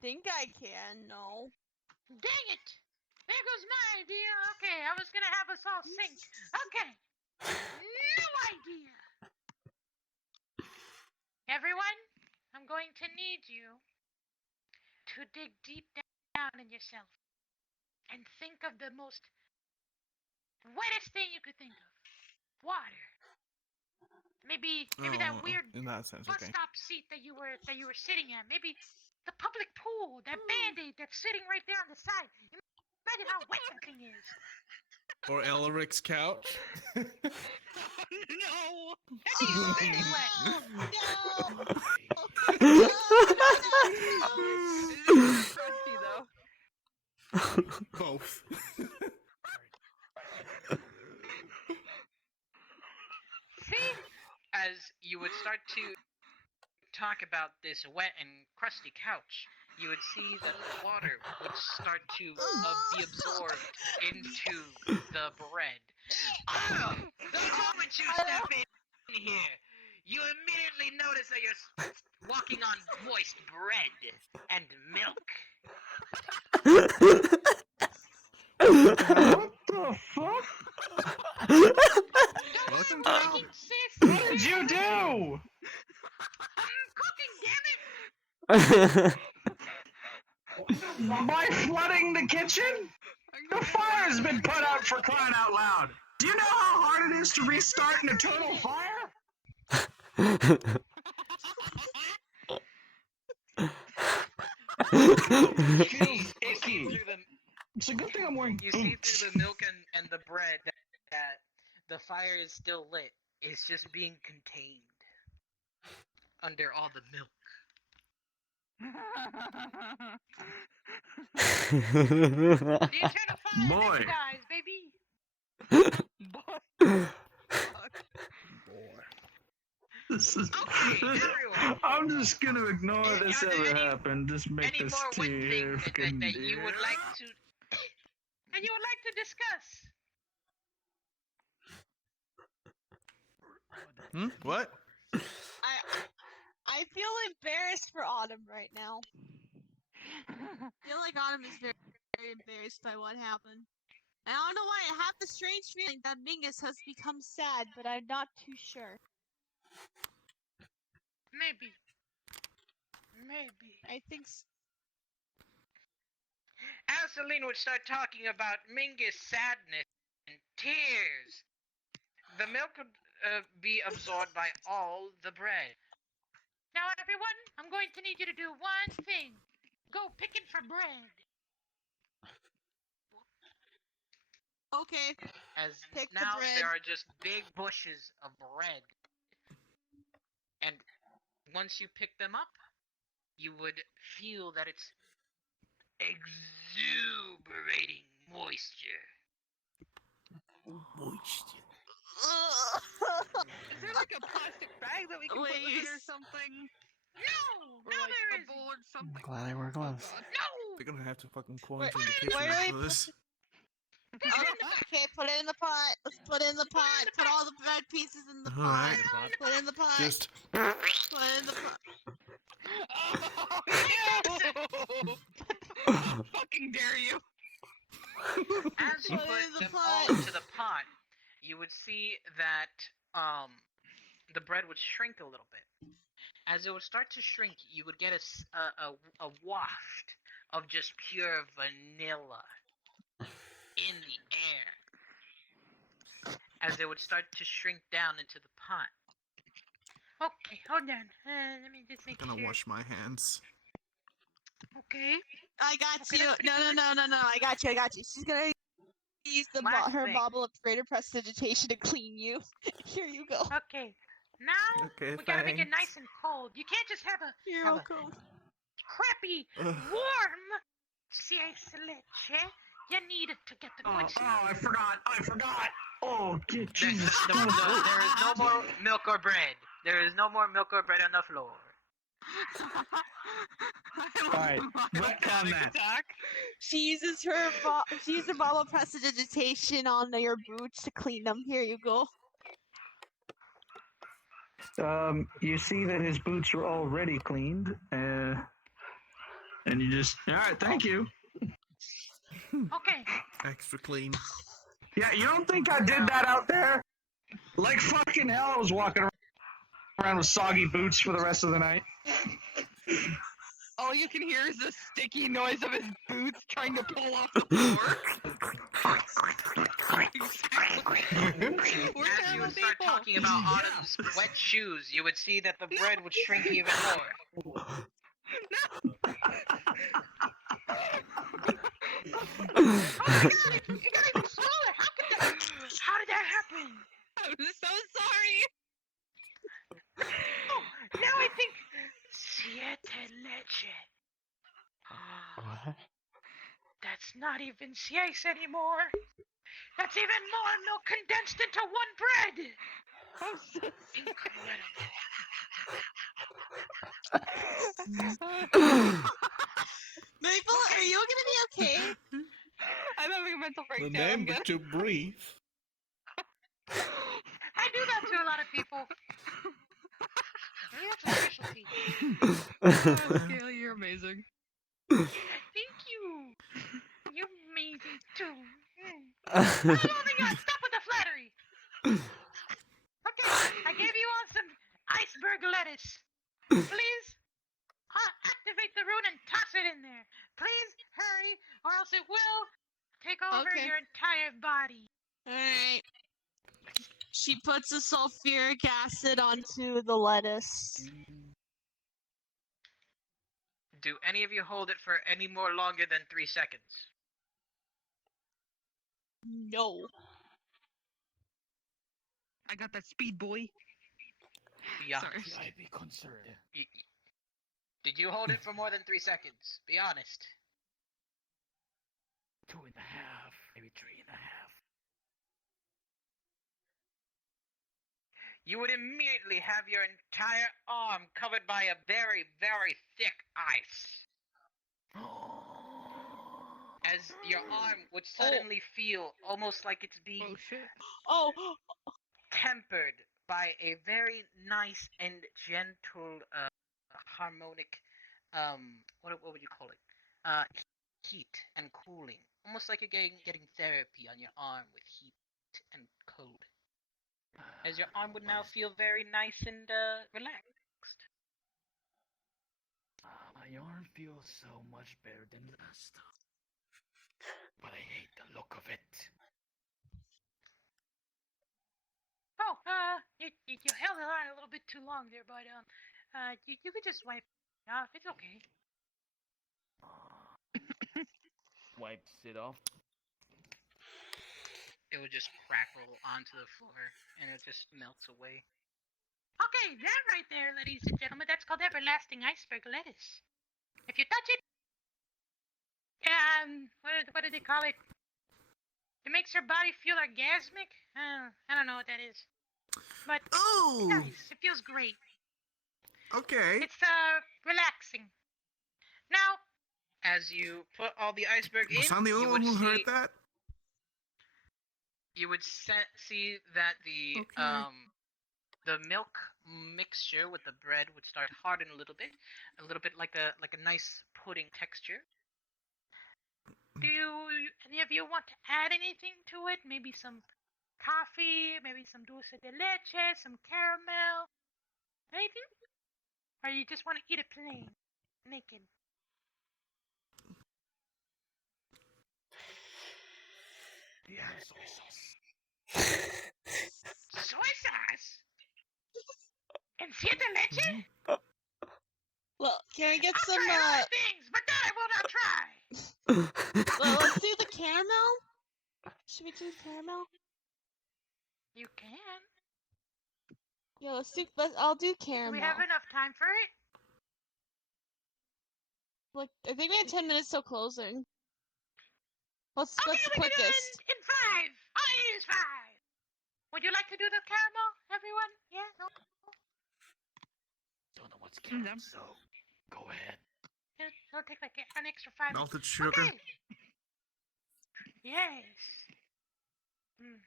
think I can, no. Dang it! There goes my idea. Okay, I was gonna have us all sync. Okay. New idea. Everyone, I'm going to need you to dig deep down in yourself and think of the most wettest thing you could think of. Water. Maybe that weird in that sense, bus okay. stop seat that you were sitting at. Maybe the public pool, that Band-Aid that's sitting right there on the side. Imagine how wet that thing is. Or Elric's couch. No! That thing is really wet. Both. See? As you would start to talk about this wet and crusty couch, you would see that the water would start to be absorbed into the bread. Oh, the moment you step in here, you immediately notice that you're walking on moist bread and milk. What the fuck? Welcome to What did you do? I'm cooking, damn it! By flooding the kitchen? The fire's been put out for crying out loud. Do you know how hard it is to restart an eternal fire? It feels icky. It's a good thing I'm wearing boots. You see through the milk and the bread that the fire is still lit. It's just being contained under all the milk. The eternal fire Boy. never dies, baby. This is. I'm just gonna ignore this ever happened. Just make this tea here. That you would like to And you would like to discuss. What? I I feel embarrassed for Autumn right now. I feel like Autumn is very, very embarrassed by what happened. I don't know why. I have the strange feeling that Mingus has become sad, but I'm not too sure. Maybe. I think. As Celine would start talking about Mingus' sadness and tears, the milk would be absorbed by all the bread. Now, everyone, I'm going to need you to do one thing. Go picking for bread. Okay. As Pick the now bread. there are just big bushes of bread. And once you pick them up, you would feel that it's exuberating moisture. Is there like a plastic bag that we can put with it or something? No! Or like a bowl or something? Glad I wear gloves. No! They're gonna have to fucking quarantine the kitchen where do after we this. Okay, put it in the pot. Let's put it in the pot. Put all the bread pieces in the pot. Alright. Put it in the pot. Just. Put it in the pot. Oh, no! Fucking dare you! As you Put it in put the them pot. all into the pot, you would see that the bread would shrink a little bit. As it would start to shrink, you would get a waft of just pure vanilla in the air. As it would start to shrink down into the pot. Okay, hold on. Let me just make I'm gonna sure. wash my hands. Okay. I got Okay, you. that's pretty No. I got you. She's gonna use the Last her thing. bobble of greater prestidigitation to clean you. Here you go. Okay. Now Okay, we gotta make it thanks. nice and cold. You can't just have a You're have a welcome. crappy, warm siesta leche. You need it to get the good stuff. I forgot. Oh, Jesus. There is no more milk or bread. There is no more milk or bread on the floor. Alright, retcon that. She uses her bobble of prestidigitation on your boots to clean them. Here you go. You see that his boots are already cleaned, and you just, alright, thank you. Okay. Extra clean. Yeah, you don't think I did that out there? Like fucking hell, I was walking around with soggy boots for the rest of the night. All you can hear is the sticky noise of his boots trying to pull off the floor. As you would start talking about Autumn's wet shoes, you would see that the bread would shrink even more. Oh my god, it got even smaller. How did that happen? I'm so sorry. Oh, now I think siete leche. What? That's not even sieste anymore. That's even more milk condensed into one bread. Incredible. Maple, are you gonna be okay? I'm having a mental breakdown. Remember to breathe. I do that to a lot of people. Maybe that's a specialty. Gail, you're amazing. Thank you. You're amazing too. Oh my god, stop with the flattery. Okay, I gave you all some iceberg lettuce. Please activate the rune and toss it in there. Please hurry, or else it will take over your entire body. Alright. She puts the sulfuric acid onto the lettuce. Do any of you hold it for any more longer than 3 seconds? No. I got that speed, boy. Be honest. Sorry. Be concerned. Did you hold it for more than 3 seconds? Be honest. 2.5, maybe 3.5. You would immediately have your entire arm covered by a very, very thick ice. As your arm would suddenly feel almost like it's being tempered by a very nice and gentle harmonic, what would you call it? Heat and cooling, almost like you're getting therapy on your arm with heat and cold. As your arm would now feel very nice and relaxed. My arm feels so much better than last time. But I hate the look of it. Oh, you held the line a little bit too long there, but you could just wipe it off. It's okay. Wipes it off. It would just crackle onto the floor, and it just melts away. Okay, that right there, ladies and gentlemen, that's called everlasting iceberg lettuce. If you touch it, what do they call it? It makes your body feel orgasmic. I don't know what that is, but it's nice. It feels great. Okay. It's relaxing. Now, as you put all the iceberg in, Was I the only one who heard that? You would see that the milk mixture with the bread would start to harden a little bit like a nice pudding texture. do any of you want to add anything to it? Maybe some coffee, maybe some dulce de leche, some caramel, anything? Or you just want to eat it plain, naked? Do you have soy sauce? Soy sauce? ¿Enciende leche? Well, can we get I'll some, try other things, but that I will not try! Well, let's do the caramel? Should we do caramel? You can. Yeah, I'll do caramel. Do we have enough time for it? Like, I think we have 10 minutes till closing. What's Okay, the we can do quickest? it in 5! All I need is 5! Would you like to do the caramel, everyone? Yeah? No? Don't know what's caramel, so go ahead. It'll take like an extra 5 minutes. Melted sugar. Okay. Yes.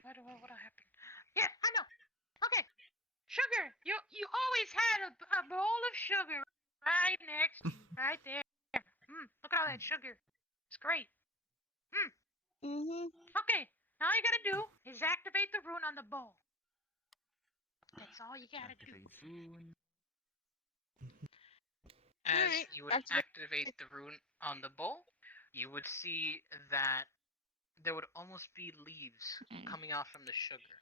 What happened? Yeah, I know. Okay. Sugar. You always had a bowl of sugar right next to you, right there. Look at all that sugar. It's great. Okay. Now all you gotta do is activate the rune on the bowl. That's all you gotta do. As you would activate the rune on the bowl, you would see that there would almost be leaves coming off from the sugar.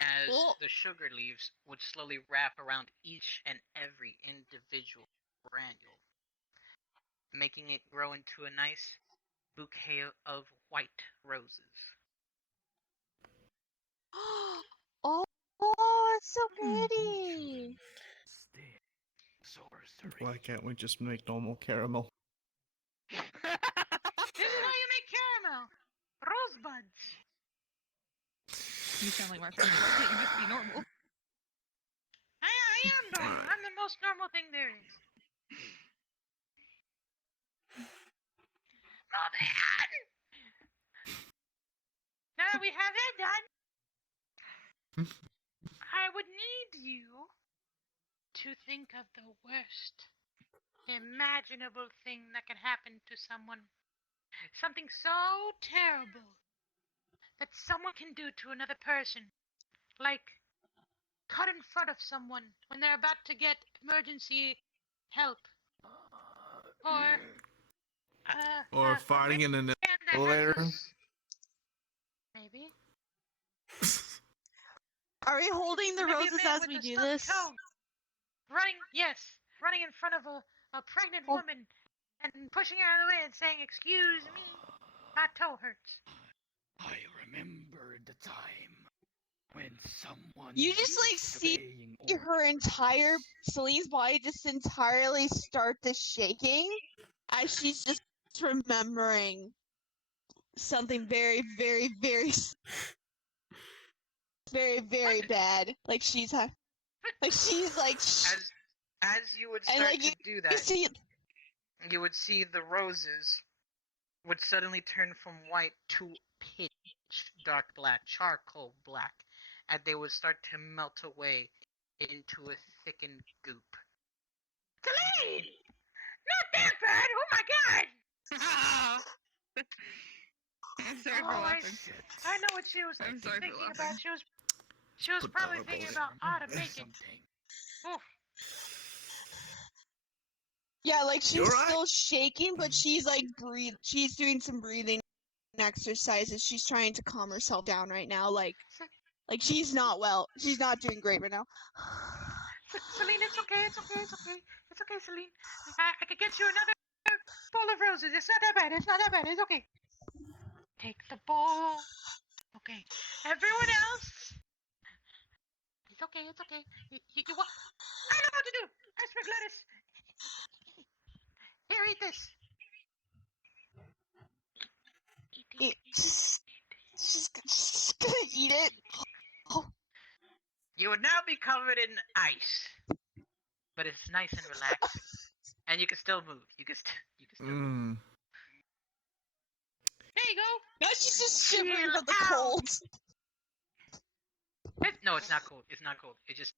As the sugar leaves would slowly wrap around each and every individual granule, making it grow into a nice bouquet of white roses. Oh, it's so pretty! Why can't we just make normal caramel? This is how you make caramel. Rosebuds. You sound like Mark. You can't just be normal. I am normal. I'm the most normal thing there is. Not bad. Now that we have that done, I would need you to think of the worst imaginable thing that can happen to someone. Something so terrible that someone can do to another person. Like cut in front of someone when they're about to get emergency help. Or fighting in an elevator. Maybe. Are we holding the roses as we do this? Running in front of a pregnant woman and pushing her out of the way and saying, "Excuse me, my toe hurts." I remember the time when someone You just like see her entire Celine's body just entirely start to shaking as she's just remembering something very, very, very, very, very bad. Like she's like. As you would start to do that, you would see the roses would suddenly turn from white to pitch dark black, charcoal black, and they would start to melt away into a thickened goop. Celine! Not that bad! Oh my god! I'm sorry for laughing. I know what she was I'm sorry for thinking laughing. about. She was probably thinking about how to make it. Oof. Yeah, like she's You alright? still shaking, but she's like she's doing some breathing exercises. She's trying to calm herself down right now. Like she's not well. She's not doing great right now. Celine, it's okay, it's okay, it's okay. It's okay, Celine. I could get you another bowl of roses. It's not that bad, it's not that bad, it's okay. Take the bowl. Okay. Everyone else? It's okay, it's okay. You what? I know what to do! Aspic lettuce! Here, eat this. Just gonna eat it. Oh. You would now be covered in ice, but it's nice and relaxing, and you can still move. You can still move. There you go. Now she's just shivering Chill from the out. cold. No, it's not cold. It's not cold. It just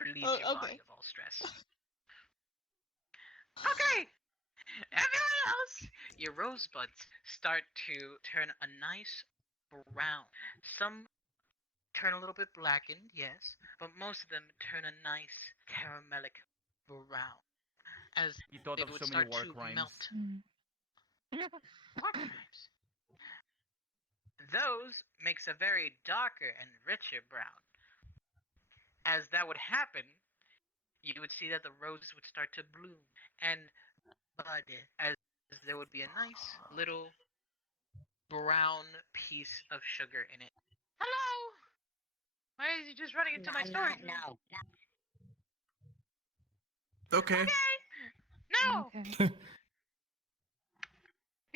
relieves your body of all stress. Okay. Everyone else, your rosebuds start to turn a nice brown. Some turn a little bit blackened, yes, but most of them turn a nice caramelic brown as You thought they of would so many start war to crimes. melt. War crimes. Those makes a very darker and richer brown. As that would happen, you would see that the roses would start to bloom and bud as there would be a nice little brown piece of sugar in it. Hello. Why is he just running into my storage room? No. Okay. No. You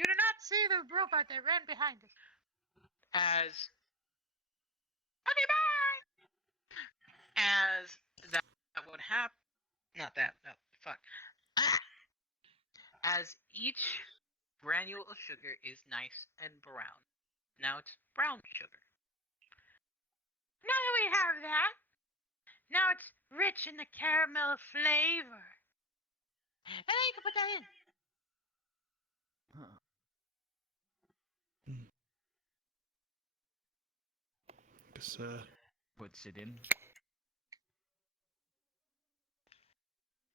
do not see the robot that ran behind us. As Okay, bye. as that would happen, not that, no, fuck. As each granule of sugar is nice and brown. Now it's brown sugar. Now that we have that, now it's rich in the caramel flavor. And then you can put that in. Just, puts it in.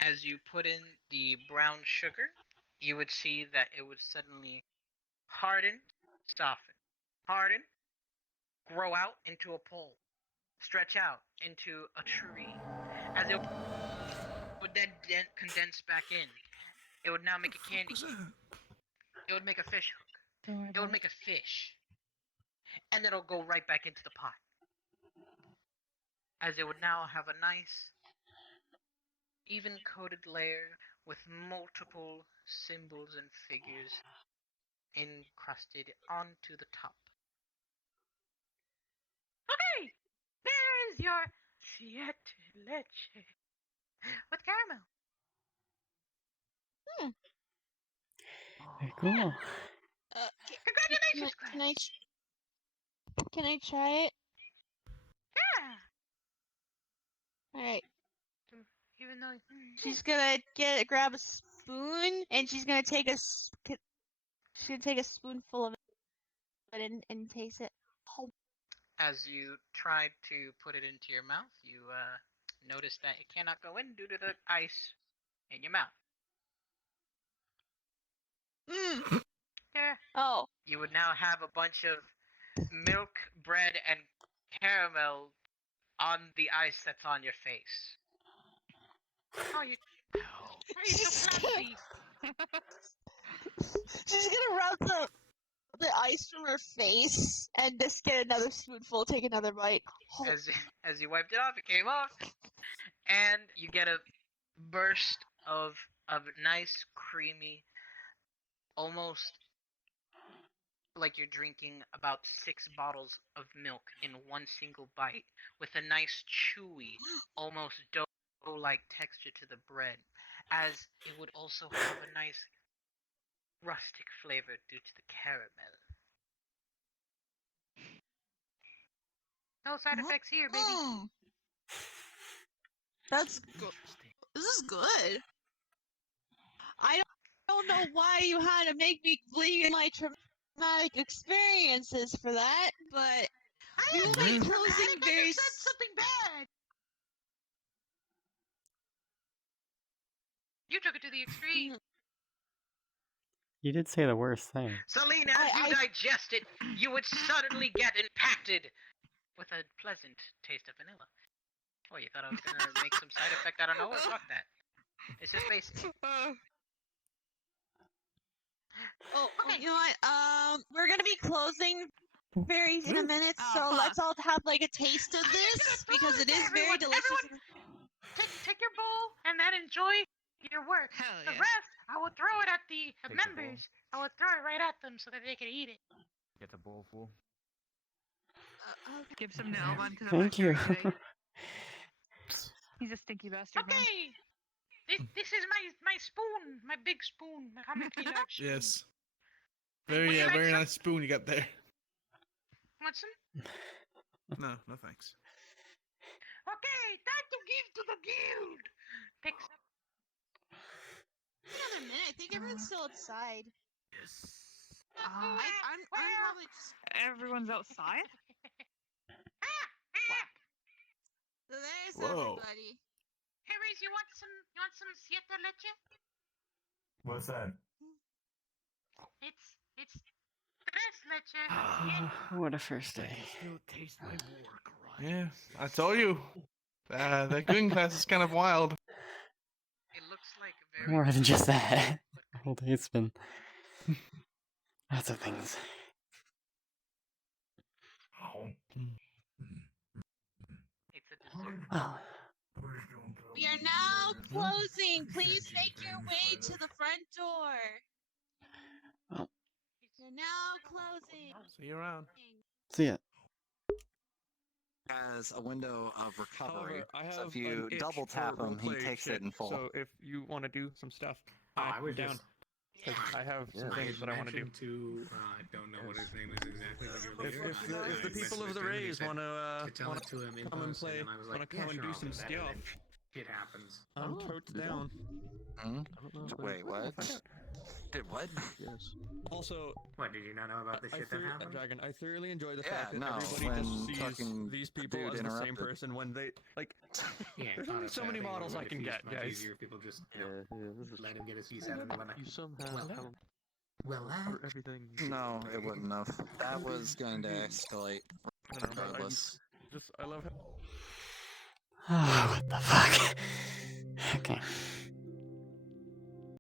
As you put in the brown sugar, you would see that it would suddenly harden, soften, harden, grow out into a pole, stretch out into a tree. As it would then condense back in, it would now make a candy cane. It would make a fish hook. It would make a fish. And it'll go right back into the pot. As it would now have a nice, even coated layer with multiple symbols and figures encrusted onto the top. Okay, there's your siete leche with caramel. Very cool. Congratulations, Can I try it? Yeah. All right. Even though She's gonna grab a spoon and she's gonna take she's gonna take a spoonful of it and taste it. Oh. As you tried to put it into your mouth, you notice that it cannot go in due to the ice in your mouth. Yeah. Oh. You would now have a bunch of milk, bread, and caramel on the ice that's on your face. Oh, you. Why are you so clumsy? She's gonna rub the ice from her face and just get another spoonful, take another bite. Oh. As you wiped it off, it came off, and you get a burst of nice, creamy, almost like you're drinking about 6 bottles of milk in one single bite, with a nice, chewy, almost dough-like texture to the bread, as it would also have a nice rustic flavor due to the caramel. No side effects here, baby. That's good. This is good. I don't know why you had to make me believe in my traumatic experiences for that, but we will be closing very. You said something bad. You took it to the extreme. You did say the worst thing. Celine, as you digest it, you would suddenly get impacted with a pleasant taste of vanilla. Oh, you thought I was gonna make some side effect out of nowhere? Fuck that. It's just basic. Oh, okay. You know what? We're gonna be closing very in a minute, so let's all have like a taste of this because it is very delicious. Take your bowl and then enjoy your work. The rest, I will throw it at the members. I will throw it right at them so that they can eat it. Get a bowl full. Give some to Elvon because Thank you. He's a stinky bastard. Okay. This is my spoon, my big spoon, my comically large spoon. Yes. Very very nice spoon you got there. Want some? No, no thanks. Okay, time to give to the guild. Pick some. Another minute. I think everyone's still outside. Yes. I'm probably just. Everyone's outside? So there's Whoa. everybody. Hey, Reese, you want some siete leche? What's that? It's tres leche. What a first day. Still taste my work, right? Yeah, I told you. That cooking class is kind of wild. It looks like a very More than just that. All day it's been lots of things. It's a dessert. Oh. We are now closing. Please make your way to the front door. Oh. We're now closing. See you around. See ya. Has a window of recovery. However, I have So if you an itch double tap for him, he roleplay takes shit, it in full. So if you want to do some stuff, I I'm was down. just- Because I have some things that I want to do. I don't know what his name is exactly, but you're leader. If the people of the Rays want to tell it to him in come and person, play, and I was want like, to come yeah, and sure, do I'll some do that, and then stuff, Shit happens. I'm totes down. Wait, what? Did what? Yes. Also, What, did you not know about the shit that happened? Dragon, I thoroughly enjoy the Yeah, fact that no, everybody when just sees fucking these people dude as the same interrupted. person when they like. Yeah, There's only so many models I can get, much guys. easier if people just, let him get his piece out of the way. You somehow Well, for everything. No, it wouldn't have. That was going to escalate regardless. I love how. Oh, what the fuck? Okay.